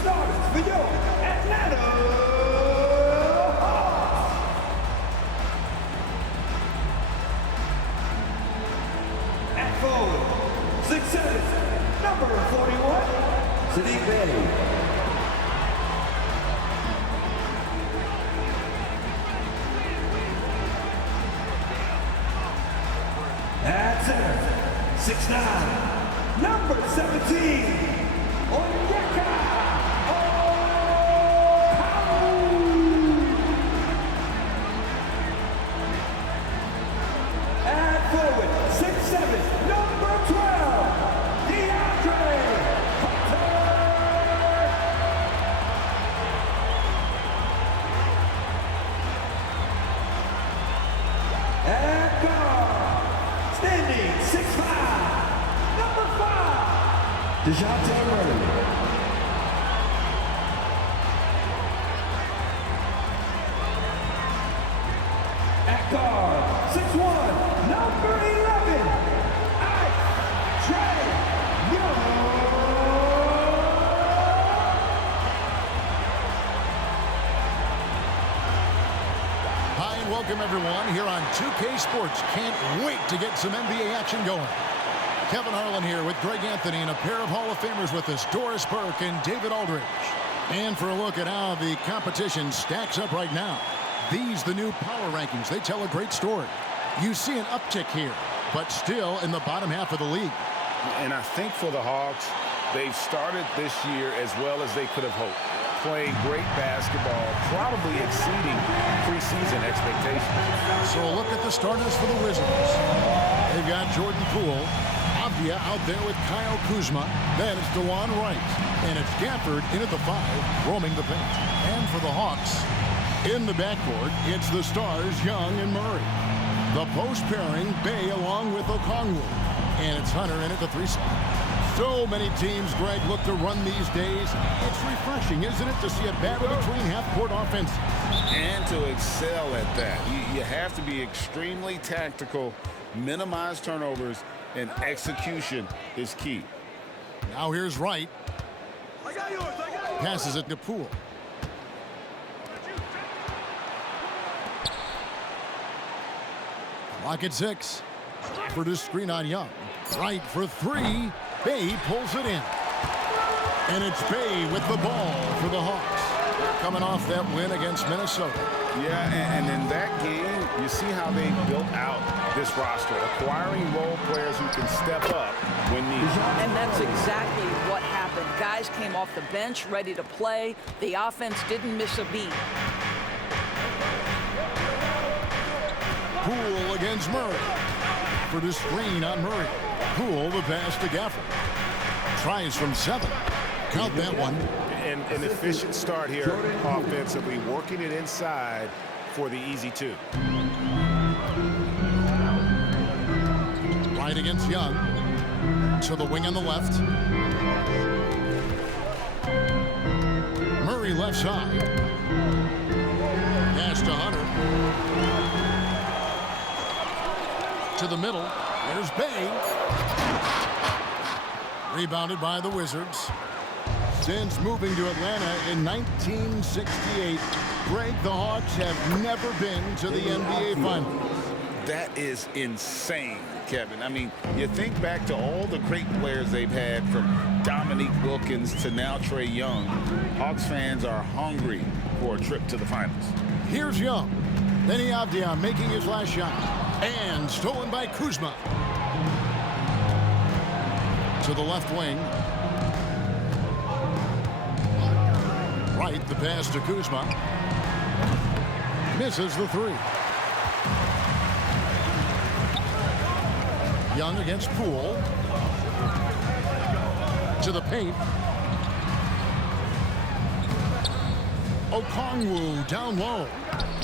starters for your Atlanta Hawks. At forward, 6'7", number 41, Saddiq Bey. At center, 6'9", number 17, Onyeka Okongwu. At forward, 6'7", number 12, DeAndre Hunter. At guard, standing 6'5", number 5, DeJounte Murray. At guard, 6'1", number 11, Trae Young. Hi and welcome everyone here on 2K Sports. Can't wait to get some NBA action going. Kevin Harlan here with Greg Anthony and a pair of Hall of Famers with us, Doris Burke and David Aldridge. And for a look at how the competition stacks up right now. These, the new power rankings, they tell a great story. You see an uptick here, but still in the bottom half of the league. And I think for the Hawks, they've started this year as well as they could have hoped. Playing great basketball, probably exceeding preseason expectations. So a look at the starters for the Wizards. They've got Jordan Poole, Avdia out there with Kyle Kuzma. Then it's DeLon Wright, and it's Gafford in at the 5, roaming the paint. And for the Hawks, in the backcourt, it's the stars Young and Murray. The post pairing, Bey along with Okongwu. And it's Hunter in at the 3 spot. So many teams, Greg, look to run these days. It's refreshing, isn't it, to see a battle between half-court offense. And to excel at that. You have to be extremely tactical, minimize turnovers, and execution is key. Now here's Wright. Passes it to Poole. Clock at 6. For the screen on Young. Wright for 3. Bey pulls it in. And it's Bey with the ball for the Hawks. Coming off that win against Minnesota. Yeah, and in that game, you see how they built out this roster, acquiring role players who can step up when needed. And that's exactly what happened. Guys came off the bench ready to play. The offense didn't miss a beat. Poole against Murray. For the screen on Murray. Poole the pass to Gafford. Tries from 7. Count that one. And an efficient start here offensively, working it inside for the easy 2. Right against Young. To the wing on the left. Murray left side. Pass to Hunter. To the middle. There's Bey. Rebounded by the Wizards. Since moving to Atlanta in 1968, Greg, the Hawks have never been to the NBA Finals. That is insane, Kevin. I mean, you think back to all the great players they've had, from Dominique Wilkins to now Trae Young. Hawks fans are hungry for a trip to the finals. Here's Young. Then Avdia making his last shot. And stolen by Kuzma. To the left wing. Right, the pass to Kuzma. Misses the 3. Young against Poole. To the paint. Okongwu down low.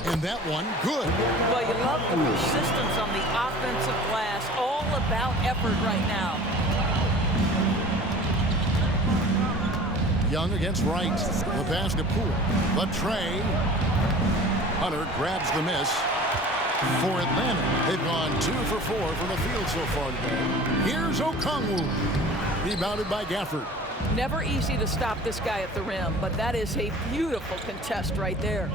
And that one, good. Well, you love the persistence on the offensive glass. All about effort right now. Young against Wright. The pass to Poole. The Trae. Hunter grabs the miss. For Atlanta, they've gone 2 for 4 from the field so far today. Here's Okongwu. Rebounded by Gafford. Never easy to stop this guy at the rim, but that is a beautiful contest right there.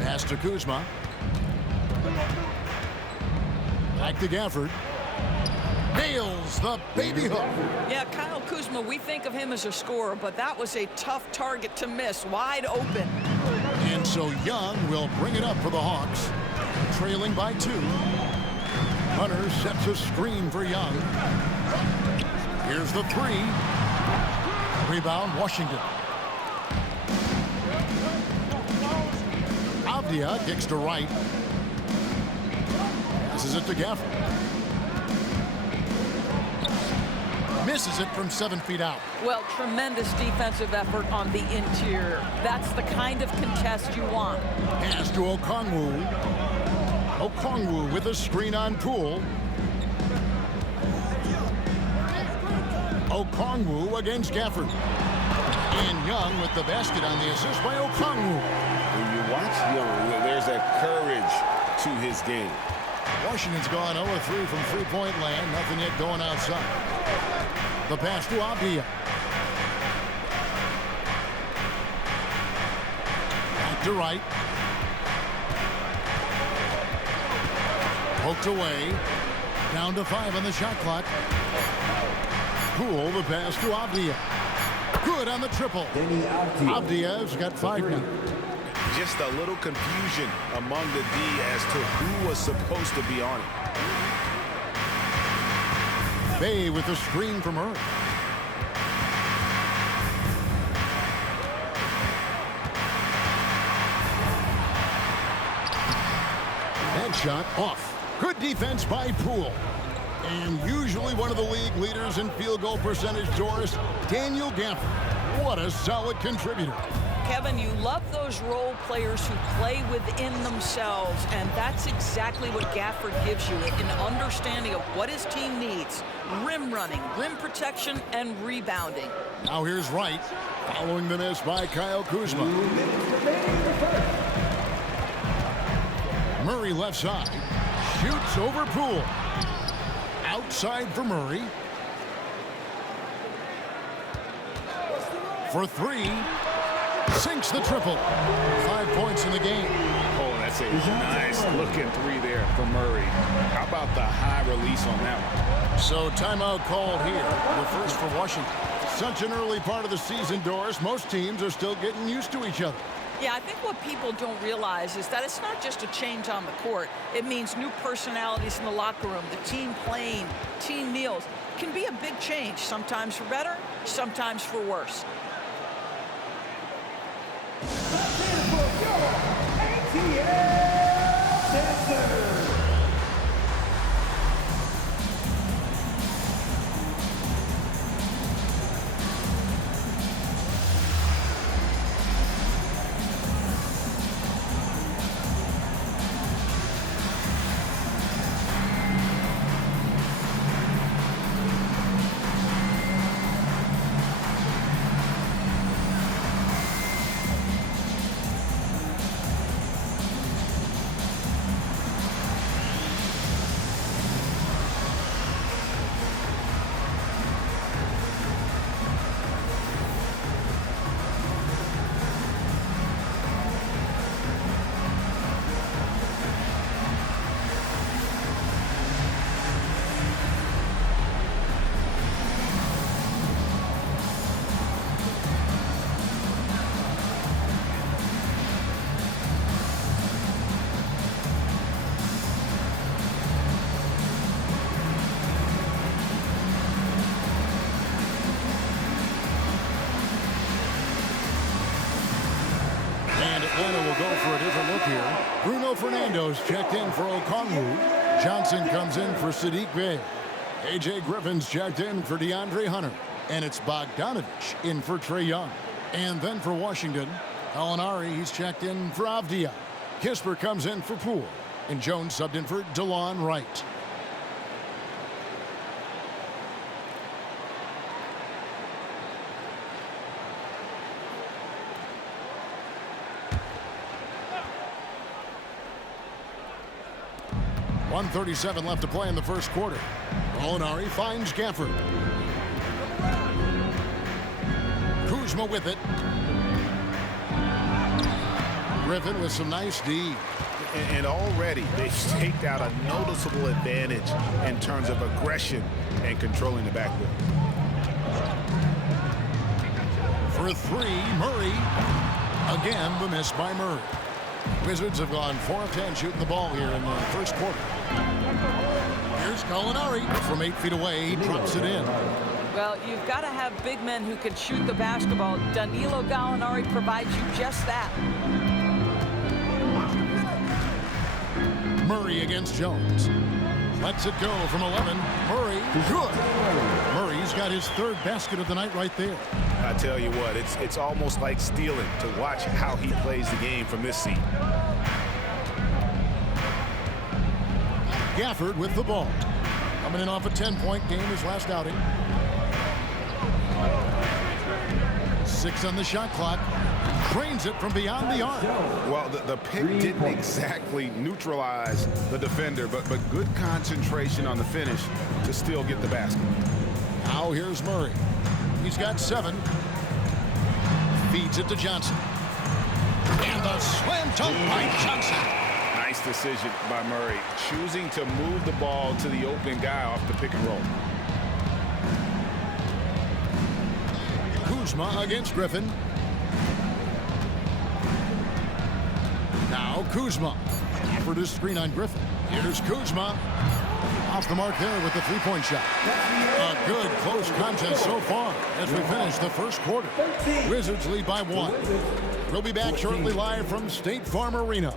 Pass to Kuzma. Back to Gafford. Nails the baby hook. Yeah, Kyle Kuzma, we think of him as a scorer, but that was a tough target to miss, wide open. And so Young will bring it up for the Hawks, trailing by 2. Hunter sets a screen for Young. Here's the 3. Rebound, Washington. Avdia kicks to right. Passes it to Gafford. Misses it from 7 feet out. Well, tremendous defensive effort on the interior. That's the kind of contest you want. Pass to Okongwu. Okongwu with a screen on Poole. Okongwu against Gafford. And Young with the basket on the assist by Okongwu. When you watch Young, there's that courage to his game. Washington's gone 0-3 from three-point land. Nothing yet going outside. The pass to Avdia. Back to right. Poked away. Down to 5 on the shot clock. Poole, the pass to Avdia. Good on the triple. Avdia's got 5 now. Just a little confusion among the D as to who was supposed to be on it. Bay with the screen from Murray. That shot off. Good defense by Poole. And usually one of the league leaders in field goal percentage, Doris, Daniel Gafford. What a solid contributor. Kevin, you love those role players who play within themselves, and that's exactly what Gafford gives you, an understanding of what his team needs. Rim running, rim protection, and rebounding. Now here's Wright, following the miss by Kyle Kuzma. Murray left side, shoots over Poole. Outside for Murray. For 3. Sinks the triple. 5 points in the game. Oh, that's a nice looking 3 there for Murray. How about the high release on that one? So timeout called here. The first for Washington. Such an early part of the season, Doris. Most teams are still getting used to each other. Yeah, I think what people don't realize is that it's not just a change on the court. It means new personalities in the locker room, the team playing, team meals. It can be a big change, sometimes for better, sometimes for worse. Atlanta will go for a different look here. Bruno Fernando's checked in for Okongwu. Johnson comes in for Sadiq Bey. A.J. Griffin's checked in for DeAndre Hunter. And it's Bogdanovich in for Trae Young. And then for Washington, Alinari, he's checked in for Avdia. Kisper comes in for Poole. And Jones subbed in for DeLon Wright. 1:37 left to play in the first quarter. Gallinari finds Gafford. Kuzma with it. Griffin with some nice D. And already they've staked out a noticeable advantage in terms of aggression and controlling the backcourt. For three, Murray. Again, the miss by Murray. Wizards have gone 4 of 10 shooting the ball here in the first quarter. Here's Gallinari from 8 feet away. He drops it in. Well, you've got to have big men who can shoot the basketball. Danilo Gallinari provides you just that. Murray against Jones. Lets it go from 11. Murray, good. Murray's got his 3rd basket of the night right there. I tell you what, it's almost like stealing to watch how he plays the game from this seat. Gafford with the ball. Coming in off a 10-point game his last outing. 6 on the shot clock. Drains it from beyond the arc. Well, the pick didn't exactly neutralize the defender, but good concentration on the finish to still get the basket. Now here's Murray. He's got 7. Feeds it to Johnson. And the slam dunk by Johnson. Nice decision by Murray, choosing to move the ball to the open guy off the pick and roll. Kuzma against Griffin. Now Kuzma. Offered his screen on Griffin. Here's Kuzma. Off the mark there with the 3-point shot. A good close contest so far as we finish the first quarter. Wizards lead by 1. We'll be back shortly live from State Farm Arena.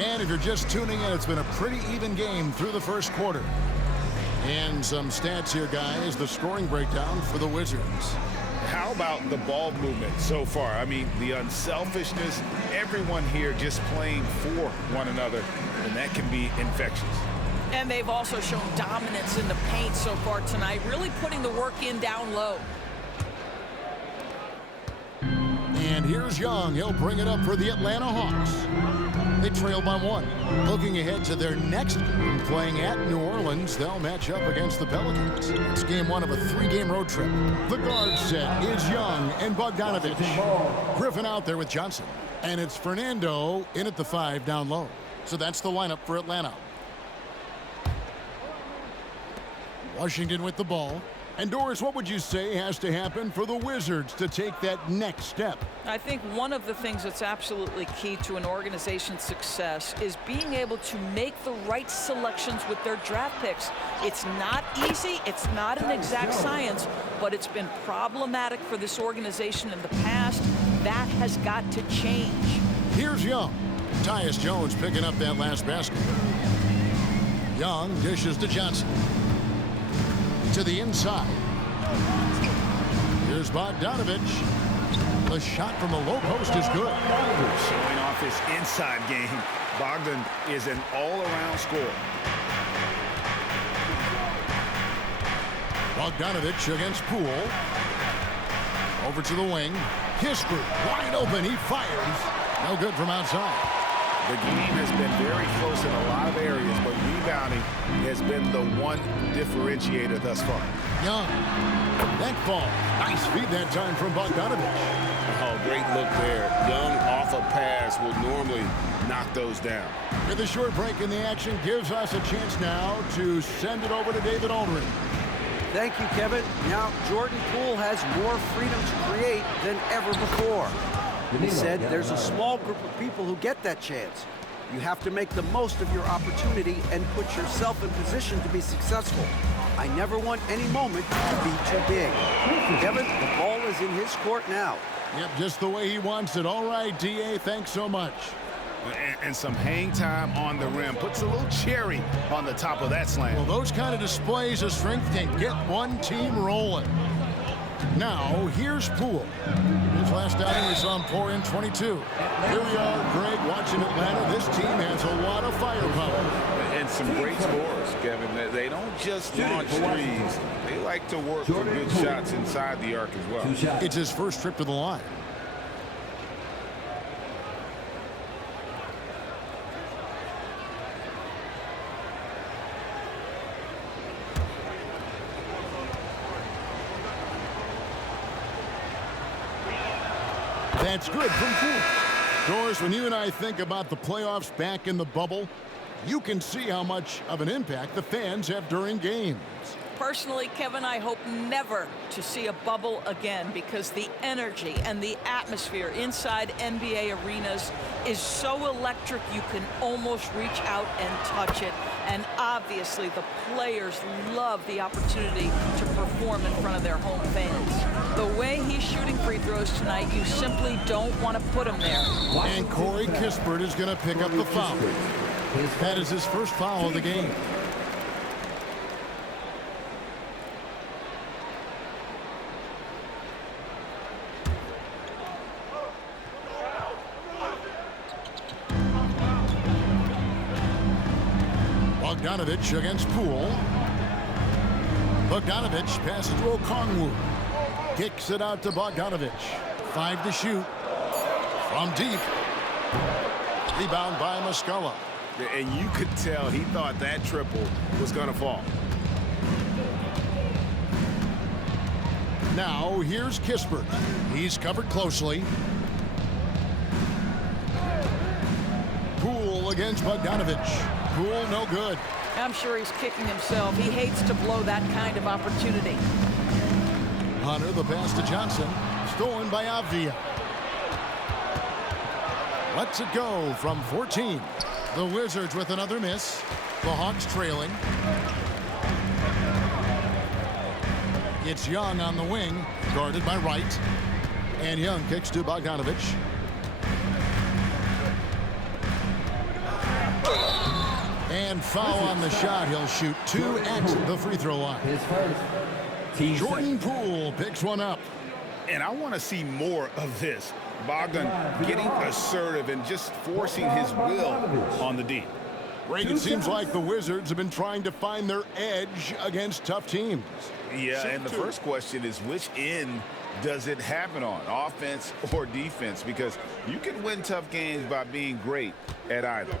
And if you're just tuning in, it's been a pretty even game through the first quarter. And some stats here, guys. The scoring breakdown for the Wizards. How about the ball movement so far? I mean, the unselfishness, everyone here just playing for one another, and that can be infectious. And they've also shown dominance in the paint so far tonight, really putting the work in down low. And here's Young. He'll bring it up for the Atlanta Hawks. They trail by 1. Looking ahead to their next game, playing at New Orleans, they'll match up against the Pelicans. It's game 1 of a 3-game road trip. The guard set is Young and Bogdanovich. Griffin out there with Johnson. And it's Fernando in at the 5 down low. So that's the lineup for Atlanta. Washington with the ball. And Doris, what would you say has to happen for the Wizards to take that next step? I think one of the things that's absolutely key to an organization's success is being able to make the right selections with their draft picks. It's not easy, it's not an exact science, but it's been problematic for this organization in the past. That has got to change. Here's Young. Tyus Jones picking up that last basket. Young dishes to Johnson. To the inside. Here's Bogdanovich. The shot from the low post is good. Showing off his inside game. Bogdan is an all-around scorer. Bogdanovich against Poole. Over to the wing. Kispert wide open. He fires. No good from outside. The game has been very close in a lot of areas, but rebounding has been the one differentiator thus far. Young. That ball. Nice feed that time from Bogdanovich. Oh, great look there. Young off a pass will normally knock those down. With a short break in the action gives us a chance now to send it over to David Aldridge. Thank you, Kevin. Now, Jordan Poole has more freedom to create than ever before. He said there's a small group of people who get that chance. You have to make the most of your opportunity and put yourself in position to be successful. I never want any moment to be too big. Kevin, the ball is in his court now. Yep, just the way he wants it. All right, D.A., thanks so much. And some hang time on the rim. Puts a little cherry on the top of that slam. Well, those kind of displays of strength can get one team rolling. Now, here's Poole. His last outing, we saw him pour in 22. Here we are, Greg, watching Atlanta. This team has a lot of firepower. And some great scores, Kevin. They don't just launch threes. They like to work for good shots inside the arc as well. It's his first trip to the line. That's good from Poole. Doris, when you and I think about the playoffs back in the bubble, you can see how much of an impact the fans have during games. Personally, Kevin, I hope never to see a bubble again because the energy and the atmosphere inside NBA arenas is so electric you can almost reach out and touch it. And obviously, the players love the opportunity to perform in front of their home fans. The way he's shooting free throws tonight, you simply don't want to put him there. And Corey Kispert is going to pick up the foul. That is his first foul of the game. Bogdanovich against Poole. Bogdanovich passes to Okongwu. Kicks it out to Bogdanovich. 5 to shoot. From deep. Rebound by Muscala. And you could tell he thought that triple was going to fall. Now here's Kispert. He's covered closely. Poole against Bogdanovich. Poole no good. I'm sure he's kicking himself. He hates to blow that kind of opportunity. Hunter, the pass to Johnson. Stolen by Avdia. Lets it go from 14. The Wizards with another miss. The Hawks trailing. It's Young on the wing, guarded by Wright. And Young kicks to Bogdanovich. And foul on the shot. He'll shoot 2 at the free throw line. His first. Jordan Poole picks one up. And I want to see more of this. Bogdan getting assertive and just forcing his will on the D. Greg, it seems like the Wizards have been trying to find their edge against tough teams. Yeah, and the first question is which end does it happen on, offense or defense? Because you can win tough games by being great at either.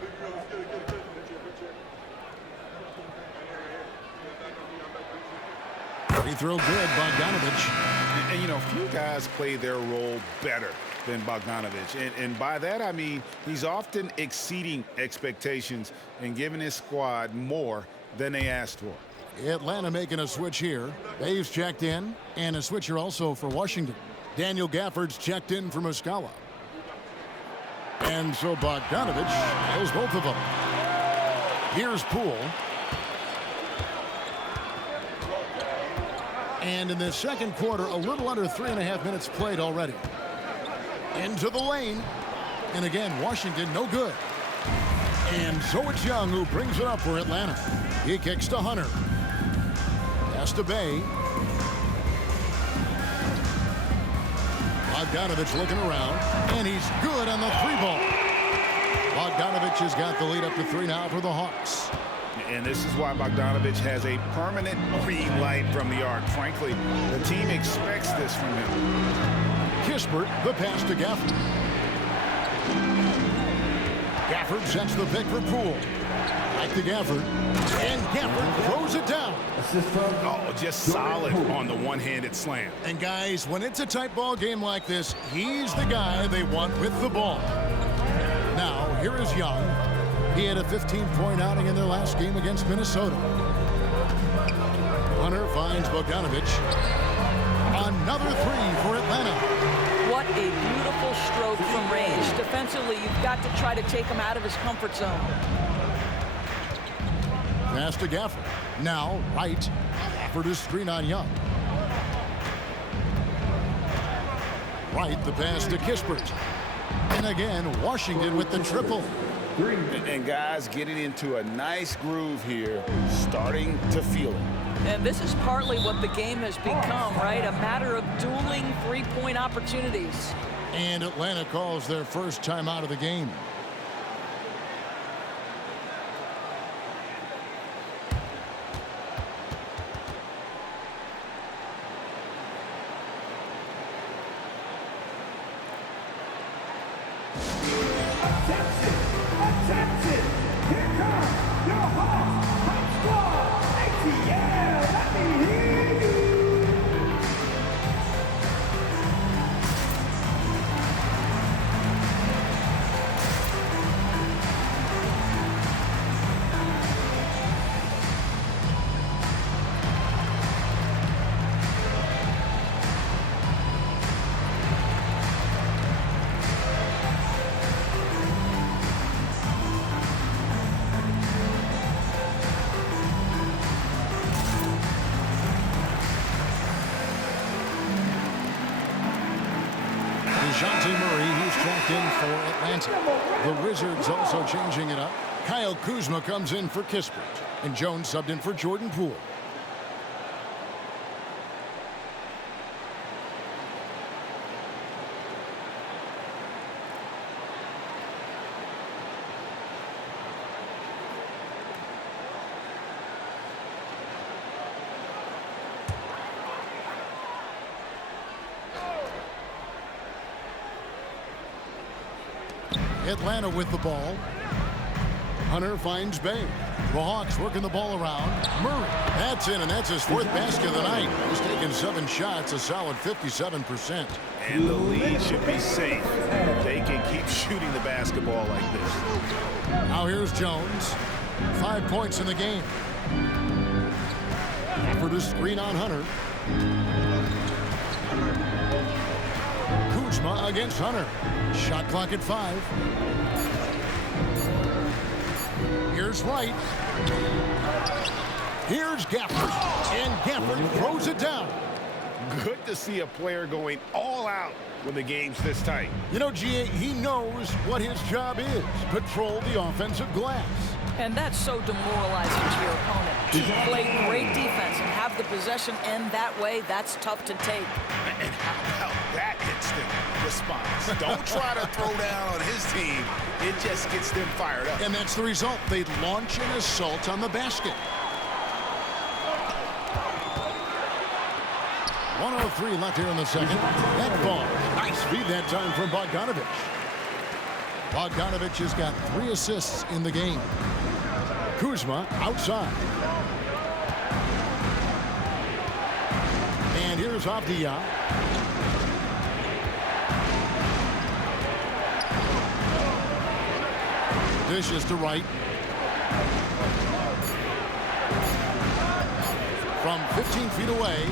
Free throw good, Bogdanovich. And you know, few guys play their role better than Bogdanovich. And by that, I mean he's often exceeding expectations and giving his squad more than they asked for. Atlanta making a switch here. Dave's checked in, and a switcher also for Washington. Daniel Gafford's checked in for Muscala. And so Bogdanovich has both of them. Here's Poole. And in the second quarter, a little under 3.5 minutes played already. Into the lane. And again, Washington no good. And so it's Young who brings it up for Atlanta. He kicks to Hunter. Pass to Bay. Bogdanovich looking around. And he's good on the 3-ball. Bogdanovich has got the lead up to 3 now for the Hawks. And this is why Bogdanovich has a permanent green light from the arc. Frankly, the team expects this from him. Kispert, the pass to Gafford. Gafford sets the pick for Poole. Back to Gafford. And Gafford throws it down. Oh, just solid on the one-handed slam. And guys, when it's a tight ball game like this, he's the guy they want with the ball. Now, here is Young. He had a 15-point outing in their last game against Minnesota. Hunter finds Bogdanovich. Another 3 for Atlanta. What a beautiful stroke from range. Defensively, you've got to try to take him out of his comfort zone. Pass to Gafford. Now, Wright. Offered a screen on Young. Right, the pass to Kispert. And again, Washington with the triple. And guys getting into a nice groove here, starting to feel it. And this is partly what the game has become, right? A matter of dueling three-point opportunities. And Atlanta calls their first time out of the game. Attention! Here comes your Hawks Hype Squad! ATL, let me hear you! DeJounte Murray, he's checked in for Atlanta. The Wizards also changing it up. Kyle Kuzma comes in for Kispert. And Jones subbed in for Jordan Poole. Atlanta with the ball. Hunter finds Bay. The Hawks working the ball around. Murray. That's in, and that's his fourth basket of the night. He's taken 7 shots, a solid 57%. And the lead should be safe. They can keep shooting the basketball like this. Now here's Jones. 5 points in the game. For the screen on Hunter. Kuzma against Hunter. Shot clock at 5. Here's Wright. Here's Gafford. And Gafford throws it down. Good to see a player going all out when the game's this tight. You know, G.A., he knows what his job is. Patrol the offensive glass. And that's so demoralizing to your opponent. To play great defense and have the possession end that way, that's tough to take. And how about that instant response? Don't try to throw down on his team. It just gets them fired up. And that's the result. They launch an assault on the basket. 1:03 left here in the second. That ball. Nice feed that time from Bogdanovic. Bogdanovic has got 3 assists in the game. Kuzma outside. And here's Avdia. Dishes to Wright. From 15 feet away.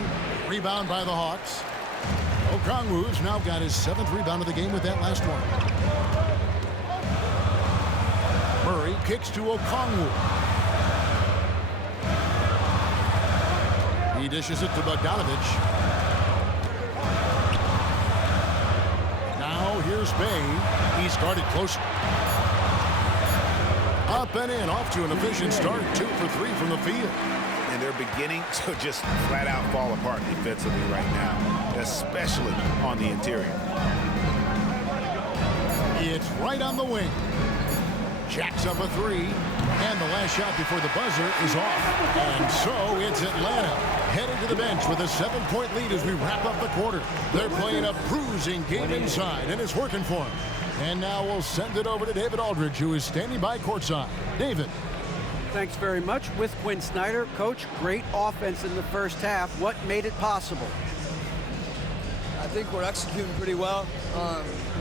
Rebound by the Hawks. Okongwu's now got his 7th rebound of the game with that last one. Murray kicks to Okongwu. He dishes it to Bogdanovic. Now here's Bay. He started close. Up and in, off to an efficient start. 2 for 3 from the field. And they're beginning to just flat out fall apart defensively right now, especially on the interior. It's right on the wing. Jacks up a 3, and the last shot before the buzzer is off. And so it's Atlanta heading to the bench with a 7-point lead as we wrap up the quarter. They're playing a bruising game inside, and it's working for them. And now we'll send it over to David Aldridge, who is standing by courtside. David. Thanks very much. With Quinn Snyder, Coach, great offense in the first half. What made it possible? I think we're executing pretty well.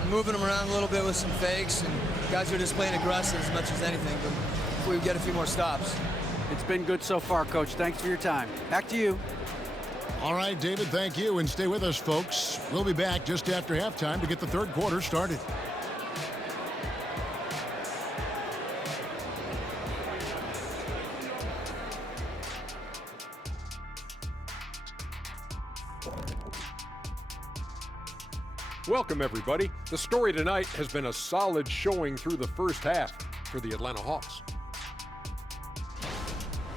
Moving them around a little bit with some fakes, and guys are just playing aggressive as much as anything, but if we get a few more stops. It's been good so far, Coach. Thanks for your time. Back to you. All right, David, thank you, and stay with us, folks. We'll be back just after halftime to get the third quarter started. Welcome, everybody. The story tonight has been a solid showing through the first half for the Atlanta Hawks.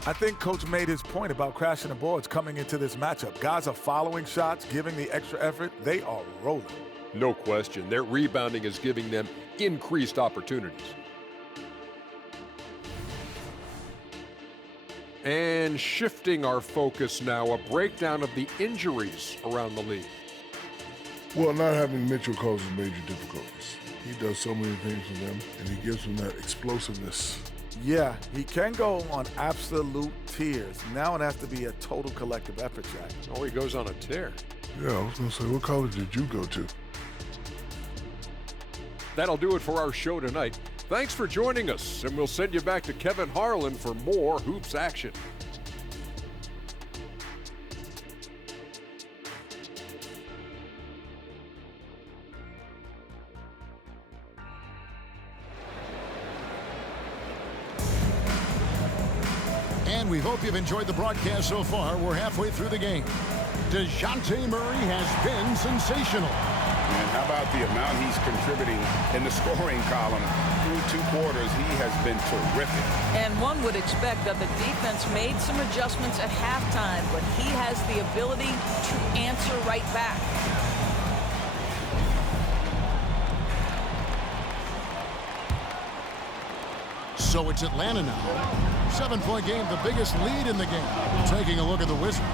I think Coach made his point about crashing the boards coming into this matchup. Guys are following shots, giving the extra effort. They are rolling. No question, their rebounding is giving them increased opportunities. And shifting our focus now, a breakdown of the injuries around the league. Well, not having Mitchell causes major difficulties. He does so many things for them, and he gives them that explosiveness. Yeah, he can go on absolute tears. Now it has to be a total collective effort, Jack. Oh, he goes on a tear. Yeah, I was going to say, what college did you go to? That'll do it for our show tonight. Thanks for joining us, and we'll send you back to Kevin Harlan for more Hoops action. And we hope you've enjoyed the broadcast so far. We're halfway through the game. DeJounte Murray has been sensational. And how about the amount he's contributing in the scoring column? Through 2 quarters, he has been terrific. And one would expect that the defense made some adjustments at halftime, but he has the ability to answer right back. So it's Atlanta now. 7-point game, the biggest lead in the game. Taking a look at the Wizards.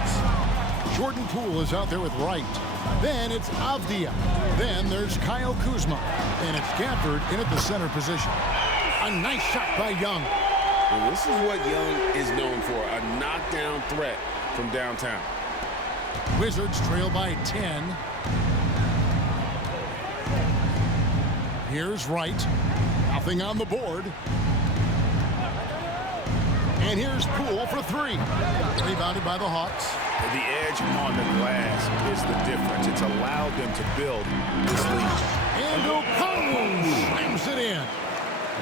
Jordan Poole is out there with Wright. Then it's Avdia. Then there's Kyle Kuzma. And it's Gafford in at the center position. A nice shot by Young. Well, this is what Young is known for, a knockdown threat from downtown. Wizards trail by 10. Here's Wright. Nothing on the board. And here's Poole for 3. Rebounded by the Hawks. The edge on the glass is the difference. It's allowed them to build this lead. And Okongwu slams it in.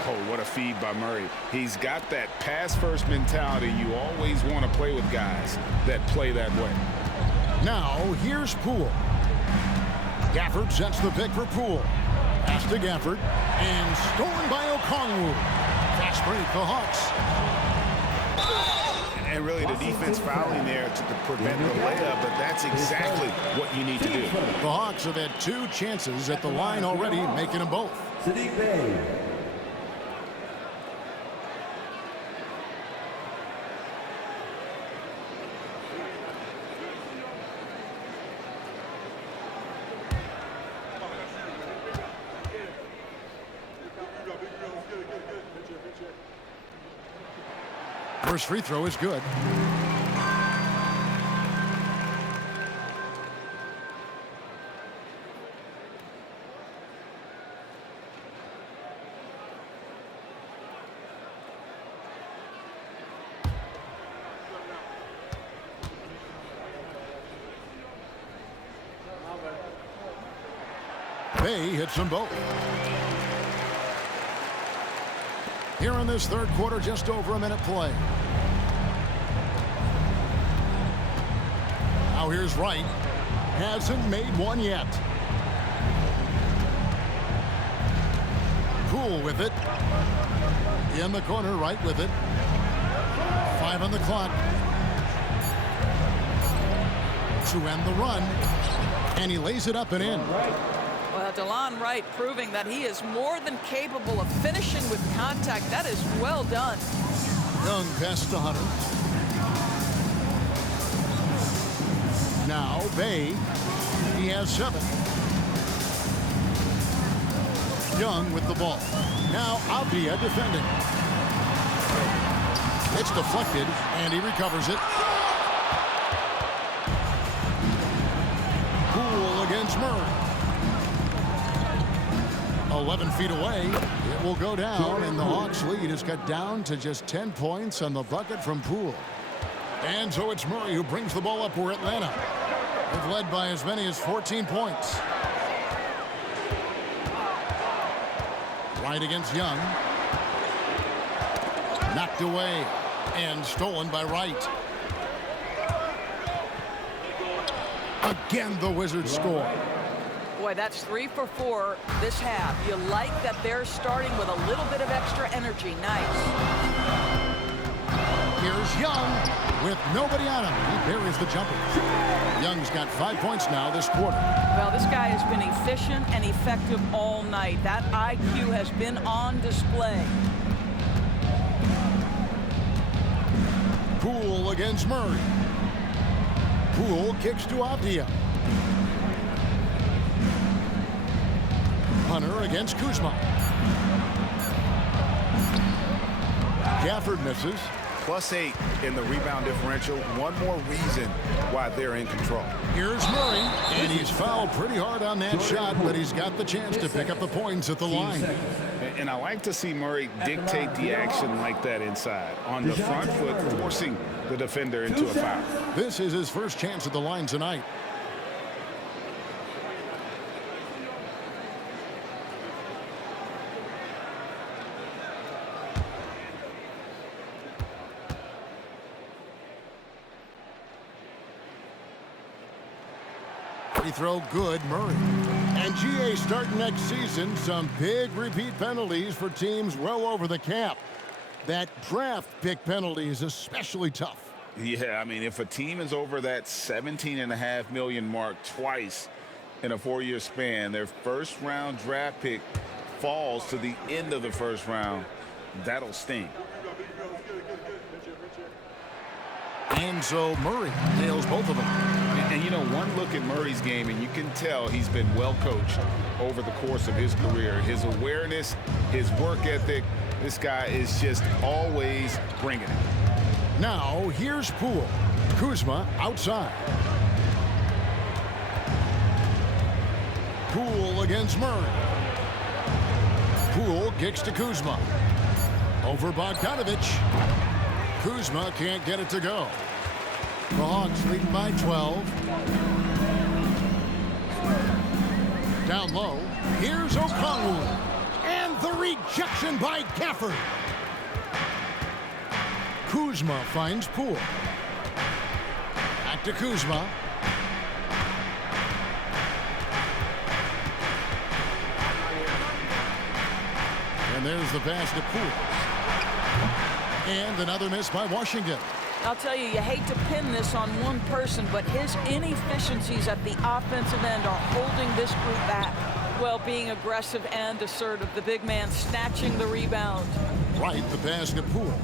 Oh, what a feed by Murray. He's got that pass-first mentality. You always want to play with guys that play that way. Now, here's Poole. Gafford sets the pick for Poole. Pass to Gafford. And stolen by Okongwu. Fast break, the Hawks. And really the defense fouling there to prevent the layup, but that's exactly what you need to do. The Hawks have had 2 chances at the line already, making them both. Saddiq Bey. First free throw is good. Bey hits them both. Here in this third quarter, just over a minute play. Now here's Wright. Hasn't made one yet. Poole with it. In the corner, Wright with it. 5 on the clock. To end the run. And he lays it up and in. Well, DeLon Wright proving that he is more than capable of finishing with contact. That is well done. Young pass to Hunter. Now Bey. He has 7. Young with the ball. Now Avdia defending. It's deflected, and he recovers it. Poole against Murray. 11 feet away. It will go down, and the Hawks lead is cut down to just 10 points on the bucket from Poole. And so it's Murray who brings the ball up for Atlanta. They've led by as many as 14 points. Wright against Young. Knocked away and stolen by Wright. Again, the Wizards score. Boy, that's 3 for 4 this half. You like that they're starting with a little bit of extra energy. Nice. Here's Young with nobody on him. He buries the jumper. Young's got 5 points now this quarter. Well, this guy has been efficient and effective all night. That IQ has been on display. Poole against Murray. Poole kicks to Avdia. Hunter against Kuzma. Gafford misses. +8 in the rebound differential. One more reason why they're in control. Here's Murray, and he's fouled pretty hard on that shot, but he's got the chance to pick up the points at the line. And I like to see Murray dictate the action like that inside. On the front foot, forcing the defender into a foul. This is his first chance at the line tonight. Free throw good, Murray. And GA starting next season, some big repeat penalties for teams well over the cap. That draft pick penalty is especially tough. Yeah, I mean, if a team is over that $17.5 million mark twice in a 4-year span, their first-round draft pick falls to the end of the first round, that'll sting. And so Murray nails both of them. And you know, one look at Murray's game, and you can tell he's been well coached over the course of his career. His awareness, his work ethic, this guy is just always bringing it. Now, here's Poole. Kuzma outside. Poole against Murray. Poole kicks to Kuzma. Over Bogdanovich. Kuzma can't get it to go. The Hawks leading by 12. Down low. Here's Okongwu. And the rejection by Gafford. Kuzma finds Poole. Back to Kuzma. And there's the pass to Poole. And another miss by Washington. I'll tell you, you hate to pin this on one person, but his inefficiencies at the offensive end are holding this group back. Well, being aggressive and assertive, the big man snatching the rebound. Right, the pass to Poole.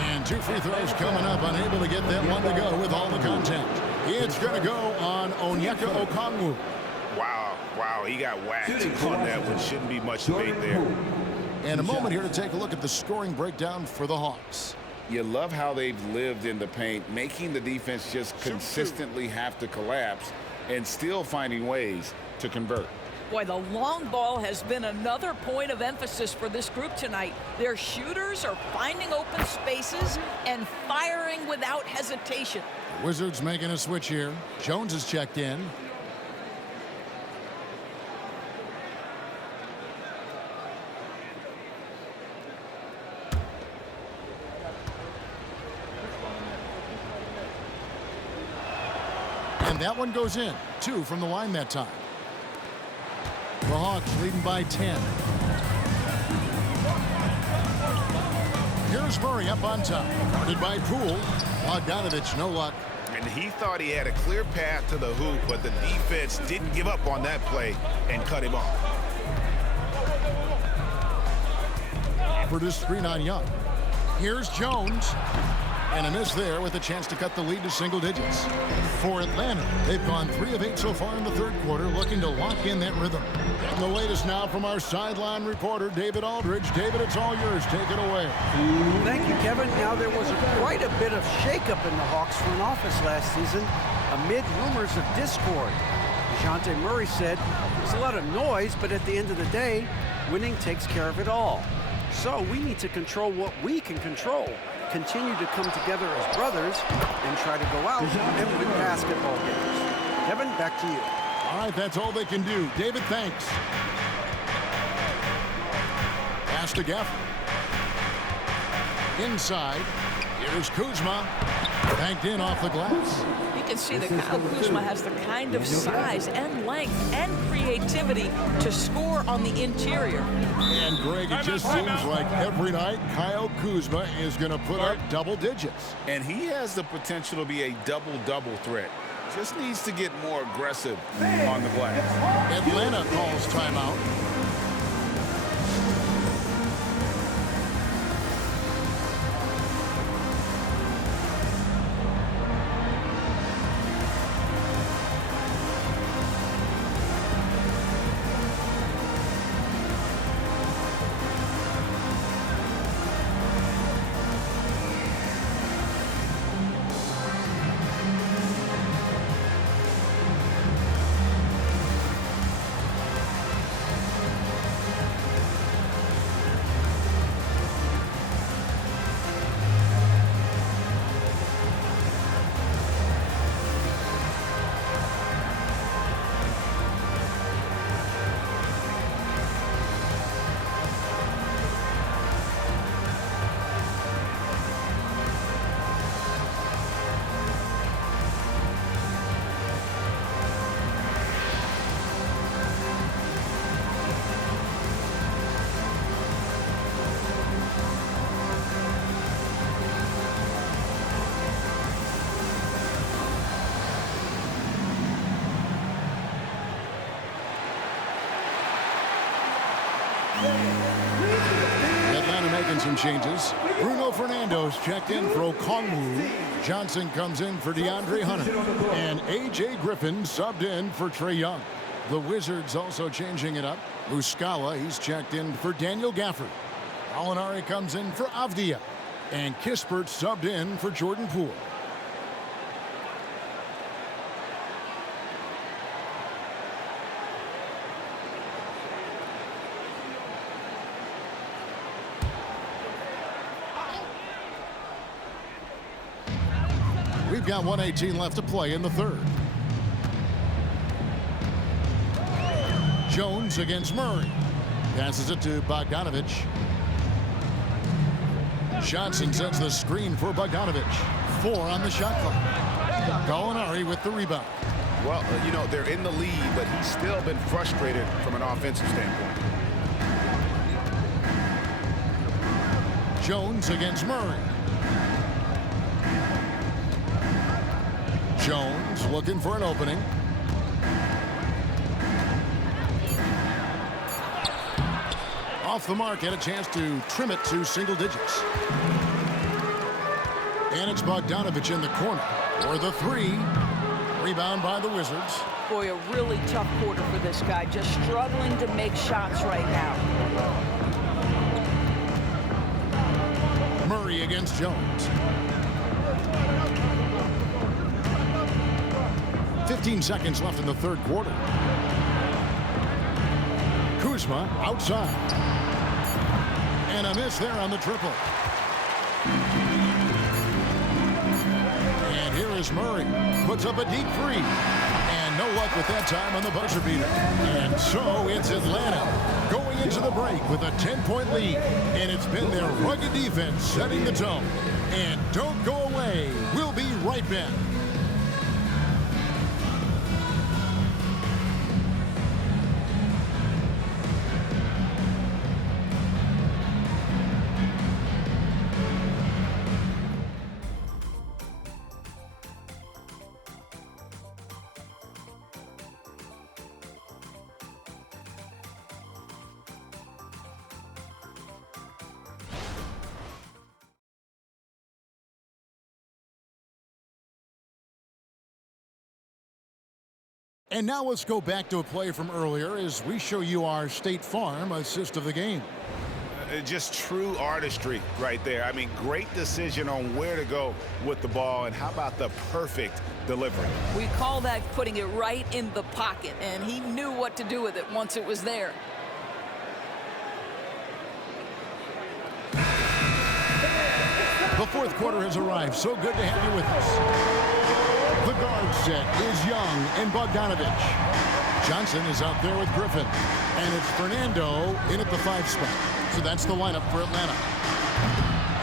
And 2 free throws coming up, unable to get that one to go with all the contact. It's going to go on Onyeka Okongwu. Wow, he got whacked on that one. Shouldn't be much debate there. And a moment here to take a look at the scoring breakdown for the Hawks. You love how they've lived in the paint, making the defense just consistently have to collapse and still finding ways to convert. Boy, the long ball has been another point of emphasis for this group tonight. Their shooters are finding open spaces and firing without hesitation. The Wizards making a switch here. Jones is checked in. And that one goes in. 2 from the line that time. The Hawks leading by 10. Here's Murray up on top. Guarded by Poole. Bogdanovich, no luck. And he thought he had a clear path to the hoop, but the defense didn't give up on that play and cut him off. Offered his screen on Young. Here's Jones. And a miss there with a chance to cut the lead to single digits. For Atlanta, they've gone 3 of 8 so far in the third quarter, looking to lock in that rhythm. And the latest now from our sideline reporter, David Aldridge. David, it's all yours. Take it away. Thank you, Kevin. Now, there was quite a bit of shakeup in the Hawks front office last season amid rumors of discord. DeJounte Murray said, "There's a lot of noise, but at the end of the day, winning takes care of it all. So we need to control what we can control. Continue to come together as brothers and try to go out and win basketball games." Kevin, back to you. All right, that's all they can do. David, thanks. Pass to Gafford. Inside, here's Kuzma. Banked in off the glass. You can see that Kyle Kuzma has the kind of size and length and creativity to score on the interior. And Greg, it just seems like every night Kyle Kuzma is going to put up double digits. And he has the potential to be a double-double threat. Just needs to get more aggressive on the glass. Atlanta calls timeout. Atlanta making some changes. Bruno Fernando's checked in for Okongwu. Johnson comes in for DeAndre Hunter. And A.J. Griffin subbed in for Trae Young. The Wizards also changing it up. Muscala, he's checked in for Daniel Gafford. Alinari comes in for Avdia. And Kispert subbed in for Jordan Poole. We've got 1:18 left to play in the third. Jones against Murray. Passes it to Bogdanovic. Johnson sets the screen for Bogdanovic. 4 on the shot clock. Gallinari with the rebound. Well, you know, they're in the lead, but he's still been frustrated from an offensive standpoint. Jones against Murray. Jones looking for an opening. Off the mark, had a chance to trim it to single digits. And it's Bogdanovic in the corner for the 3. Rebound by the Wizards. Boy, a really tough quarter for this guy. Just struggling to make shots right now. Murray against Jones. 15 seconds left in the third quarter. Kuzma outside. And a miss there on the triple. And here is Murray. Puts up a deep 3. And no luck with that time on the buzzer beater. And so it's Atlanta going into the break with a 10-point lead. And it's been their rugged defense setting the tone. And don't go away. We'll be right back. And now let's go back to a play from earlier as we show you our State Farm assist of the game. Just true artistry right there. I mean, great decision on where to go with the ball, and how about the perfect delivery? We call that putting it right in the pocket, and he knew what to do with it once it was there. The fourth quarter has arrived. So good to have you with us. The guard set is Young and Bogdanovic. Johnson is out there with Griffin. And it's Fernando in at the 5 spot. So that's the lineup for Atlanta.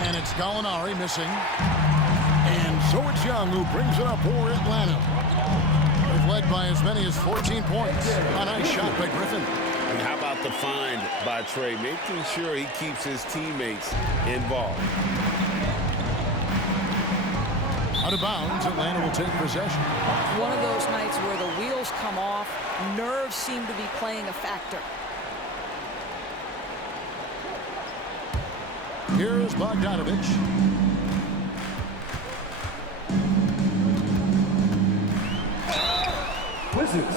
And it's Gallinari missing. And And so it's Young who brings it up for Atlanta. They've led by as many as 14 points. A nice shot by Griffin. And how about the find by Trey, making sure he keeps his teammates involved. Out of bounds, Atlanta will take possession. One of those nights where the wheels come off, nerves seem to be playing a factor. Here's Bogdanovich.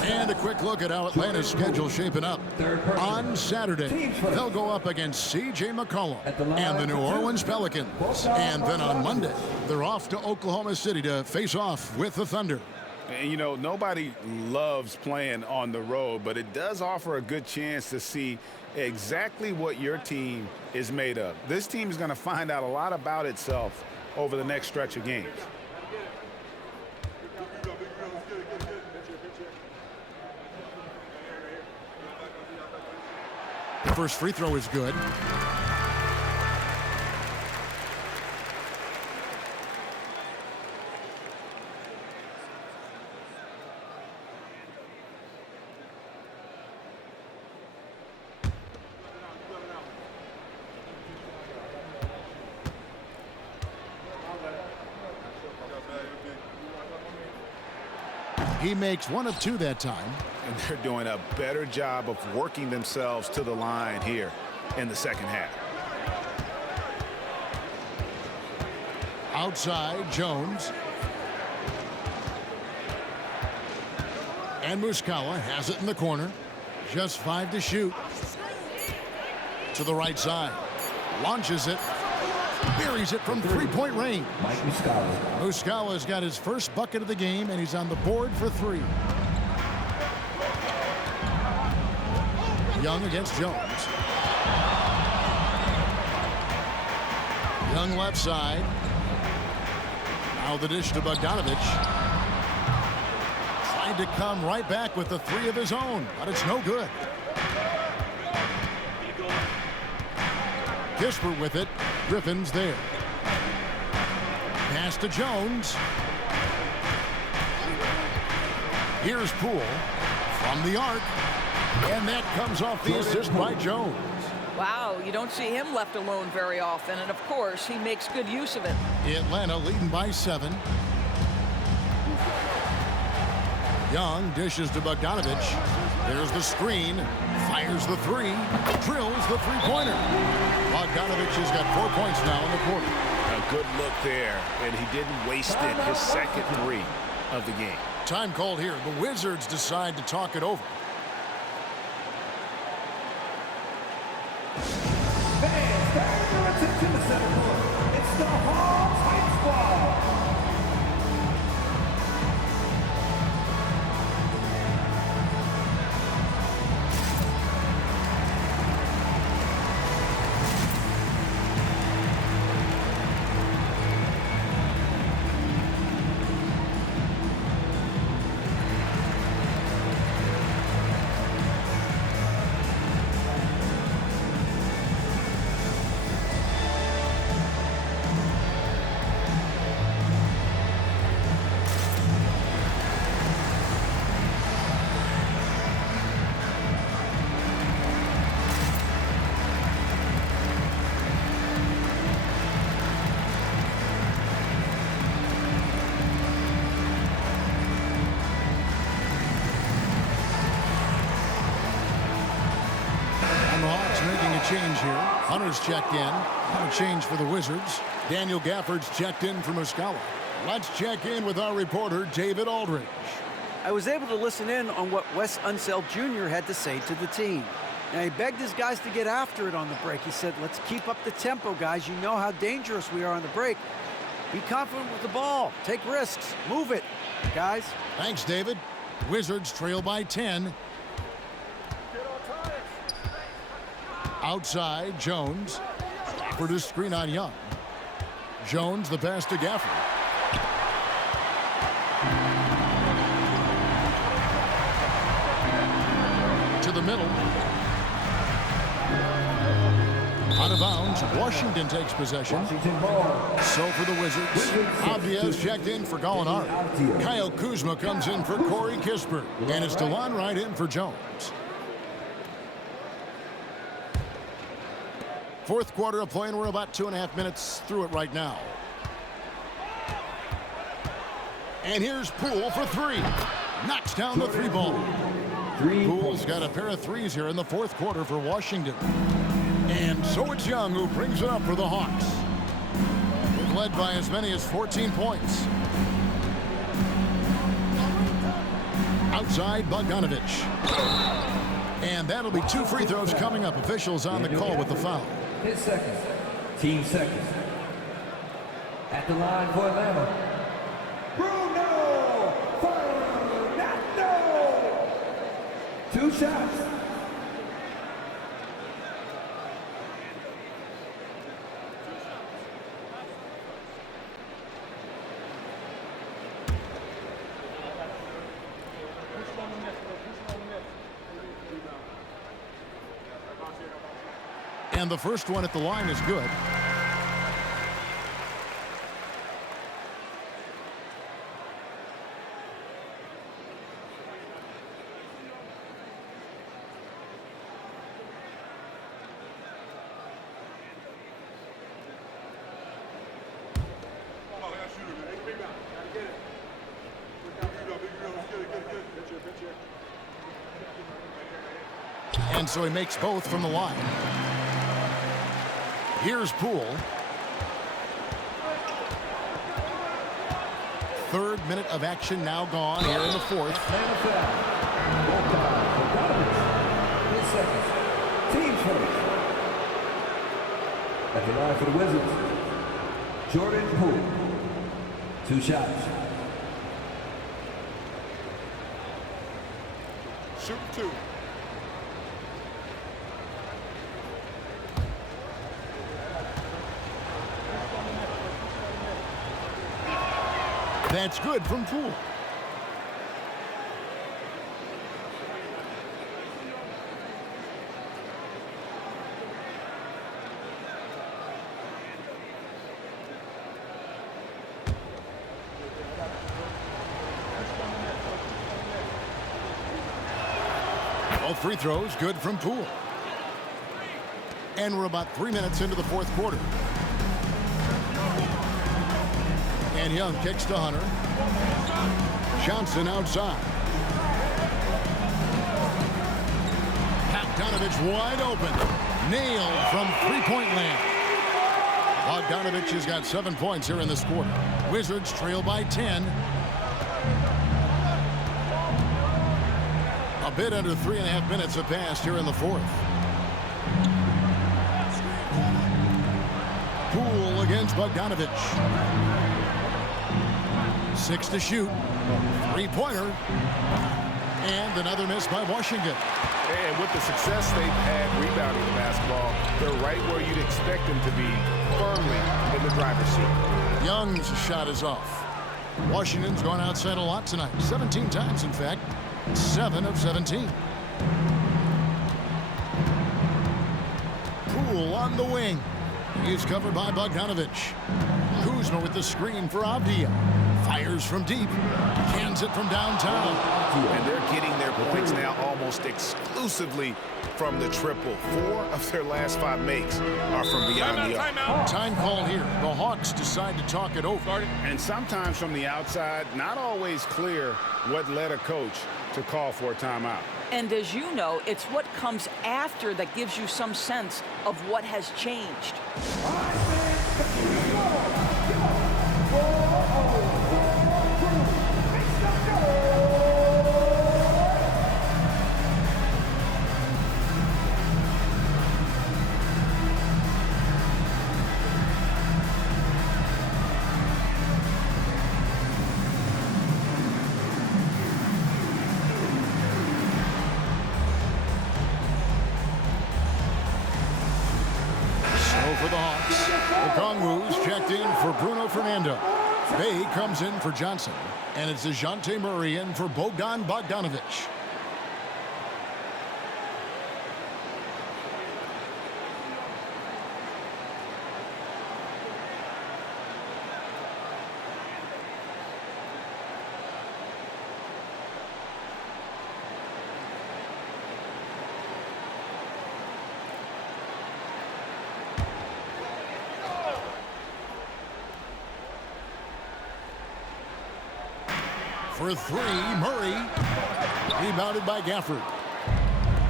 And a quick look at how Atlanta's schedule shaping up. On Saturday, they'll go up against C.J. McCollum and the New Orleans Pelicans. And then on Monday, they're off to Oklahoma City to face off with the Thunder. And, you know, nobody loves playing on the road, but it does offer a good chance to see exactly what your team is made of. This team is going to find out a lot about itself over the next stretch of games. The first free throw is good. He makes one of two that time. And they're doing a better job of working themselves to the line here in the second half. Outside, Jones. And Muscala has it in the corner. Just 5 to shoot. To the right side. Launches it. Buries it from three-point range. Muscala's got his first bucket of the game, and he's on the board for 3. Young against Jones. Young left side. Now the dish to Bogdanovich. Tried to come right back with the 3 of his own, but it's no good. Kispert with it. Griffin's there. Pass to Jones. Here's Poole from the arc. And that comes off the assist by Jones. Wow, you don't see him left alone very often, and of course, he makes good use of it. Atlanta leading by 7. Young dishes to Bogdanovich. There's the screen. Fires the 3. Drills the three-pointer. Bogdanovich has got 4 points now in the quarter. A good look there, and he didn't waste it. His second 3 of the game. Time called here. The Wizards decide to talk it over. Fans, turn your attention to center court. It's the Hawks Hype Squad. Change here. Hunter's checked in. Not a change for the Wizards. Daniel Gafford's checked in for Muscala. Let's check in with our reporter, David Aldridge. I was able to listen in on what Wes Unseld Jr. had to say to the team. Now, he begged his guys to get after it on the break. He said, let's keep up the tempo, guys. You know how dangerous we are on the break. Be confident with the ball. Take risks. Move it, guys. Thanks, David. Wizards trail by 10. Outside, Jones. Gafford is screen on Young. Jones, the pass to Gafford. To the middle. Out of bounds, as Washington takes possession. So for the Wizards, Avdia's checked in for Gallinari. Kyle Kuzma comes in for Corey Kispert. And it's DeLon Wright in for Jones. Fourth quarter of play, and we're about 2.5 minutes through it right now. And here's Poole for three. Knocks down the three ball. Poole's got a pair of threes here in the fourth quarter for Washington. And so it's Young who brings it up for the Hawks. They've led by as many as 14 points. Outside, Bogdanovich. And that'll be 2 free throws coming up. Officials on the call with the foul. His second. Team second. At the line for Atlanta. Bruno Fernando. 2 shots. And the first one at the line is good. And so he makes both from the line. Here's Poole. Third minute of action now gone here in the fourth. His second. Team first. At the line for the Wizards, Jordan Poole. 2 shots. Shoot 2. That's good from Poole. All free throws good from Poole. And we're about 3 minutes into the fourth quarter. And Young kicks to Hunter. Johnson outside. Bogdanovich wide open. Nailed from three-point land. Bogdanovich has got 7 points here in this quarter. Wizards trail by 10. A bit under 3.5 minutes have passed here in the fourth. Poole against Bogdanovich. 6 to shoot. Three-pointer. And another miss by Washington. And with the success they've had rebounding the basketball, they're right where you'd expect them to be, firmly in the driver's seat. Young's shot is off. Washington's gone outside a lot tonight. 17 times, in fact. 7 of 17. Poole on the wing. He's covered by Bogdanovich. Kuzma with the screen for Avdia. Fires from deep. Cans it from downtown. And they're getting their points now almost exclusively from the triple. 4 of their last 5 makes are from beyond the arc. Time call here. The Hawks decide to talk it over. And sometimes from the outside, not always clear what led a coach to call for a timeout. And as you know, it's what comes after that gives you some sense of what has changed. For the Hawks, Okongwu's checked in for Bruno Fernando. Bay comes in for Johnson. And it's DeJounte Murray in for Bogdan Bogdanovich. for three. Murray. Rebounded by Gafford.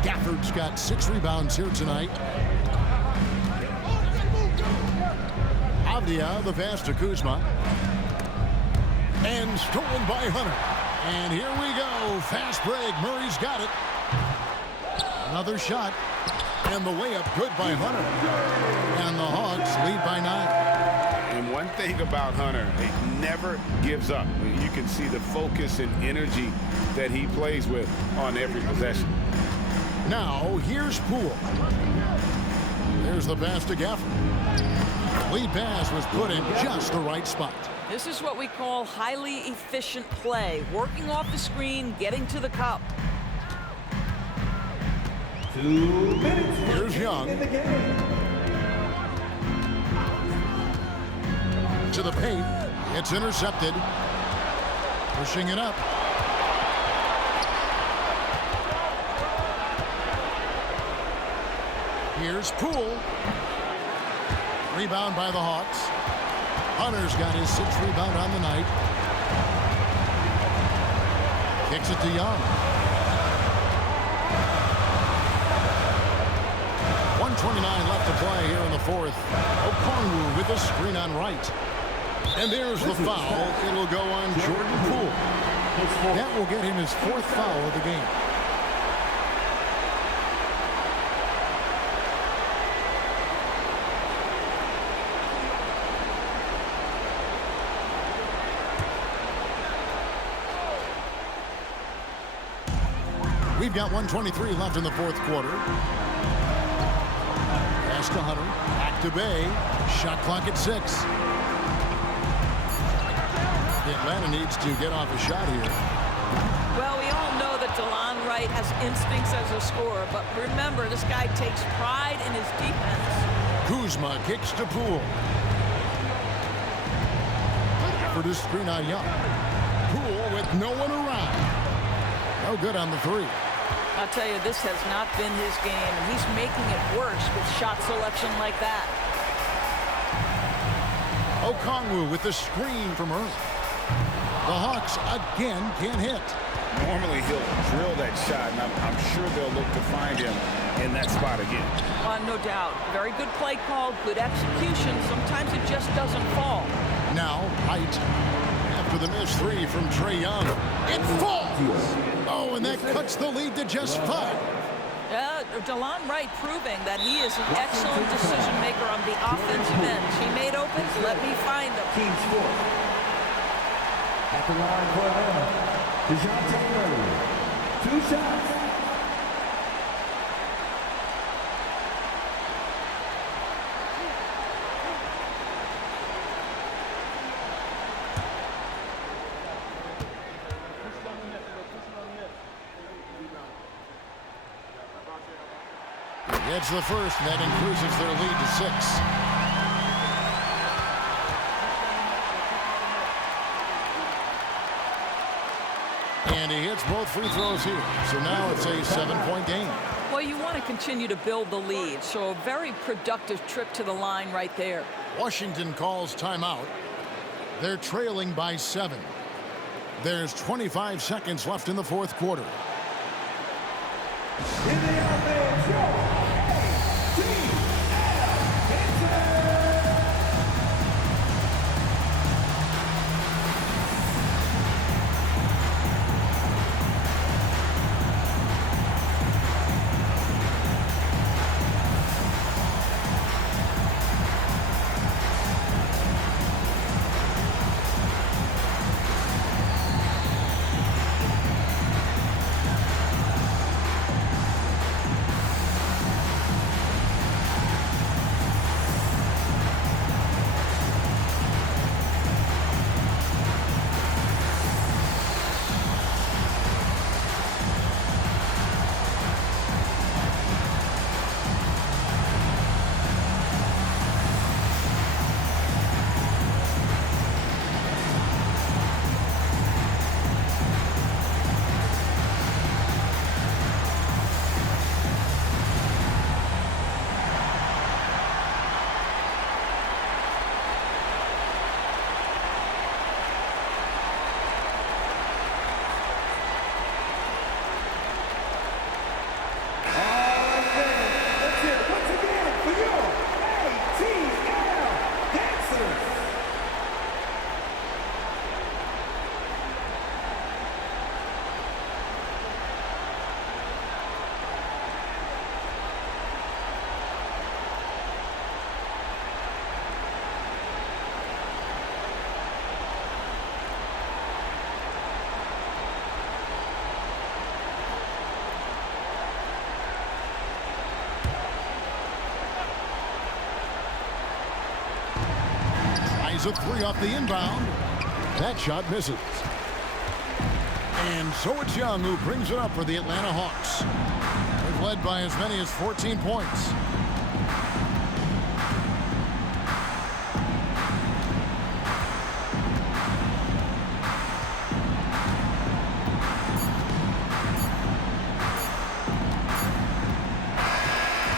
Gafford's got 6 rebounds here tonight. Avdia, the pass to Kuzma. And stolen by Hunter. And here we go. Fast break. Murray's got it. Another shot. And the layup good by Hunter. And the Hawks lead by 9. And one thing about Hunter, he never gives up. You can see the focus and energy that he plays with on every possession. Now, here's Poole. There's the pass to Gafford. Lead pass was put in just the right spot. This is what we call highly efficient play. Working off the screen, getting to the cup. 2 minutes. Here's Young. In the game. To the paint. It's intercepted. Pushing it up. Here's Poole. Rebound by the Hawks. Hunter's got his 6th rebound on the night. Kicks it to Young. 1:29 left to play here in the 4th. Okongwu with the screen on right. And there's the foul. It'll go on Jordan Poole. That will get him his 4th foul of the game. We've got 1:23 left in the 4th quarter. Pass to Hunter. Back to Bay. Shot clock at 6. Atlanta needs to get off a shot here. Well, we all know that DeLon Wright has instincts as a scorer, but remember, this guy takes pride in his defense. Kuzma kicks to Poole. For the screen on Young. Poole with no one around. No good on the 3. I'll tell you, this has not been his game, and he's making it worse with shot selection like that. Okongwu with the screen from Earl. The Hawks again can't hit. Normally he'll drill that shot, and I'm sure they'll look to find him in that spot again. No doubt. Very good play call, good execution. Sometimes it just doesn't fall. Now, Height. After the missed 3 from Trae Young. It falls! Oh, and that cuts the lead to just 5. Yeah, DeLon Wright proving that he is an excellent decision maker on the offensive end. He made open, let me find him. Team score. At the line for Atlanta, DeJounte Murray. 2 shots. It's the first, and that increases their lead to 6. And he hits both free throws here. So now it's a 7-point game. Well, you want to continue to build the lead, so a very productive trip to the line right there. Washington calls timeout. They're trailing by 7. There's 25 seconds left in the 4th quarter. In the offense, your tries a three off the inbound. That shot misses. And so it's Young who brings it up for the Atlanta Hawks. They've led by as many as 14 points.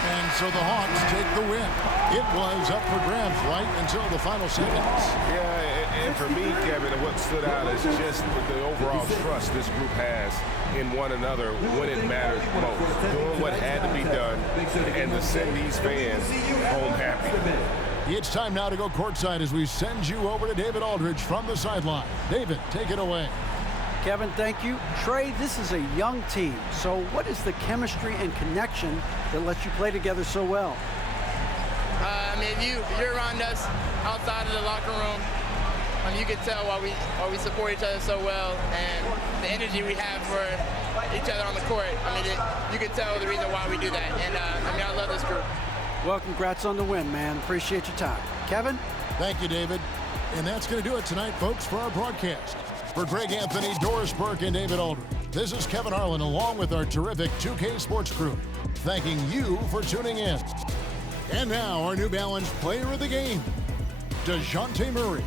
And so the Hawks take the win. It was up for grabs right until the final seconds. Yeah, and for me, Kevin, what stood out is just the overall trust this group has in one another when it matters most. Doing what had to be done and to send these fans home happy. It's time now to go courtside as we send you over to David Aldridge from the sideline. David, take it away. Kevin, thank you. Trey, this is a young team. So what is the chemistry and connection that lets you play together so well? I mean, if you're around us outside of the locker room, you can tell why we support each other so well, and the energy we have for each other on the court. I mean, you can tell the reason why we do that. And I love this group. Well, congrats on the win, man. Appreciate your time. Kevin? Thank you, David. And that's going to do it tonight, folks, for our broadcast. For Greg Anthony, Doris Burke, and David Aldridge, this is Kevin Harlan along with our terrific 2K Sports crew, thanking you for tuning in. And now, our New Balance player of the game, DeJounte Murray.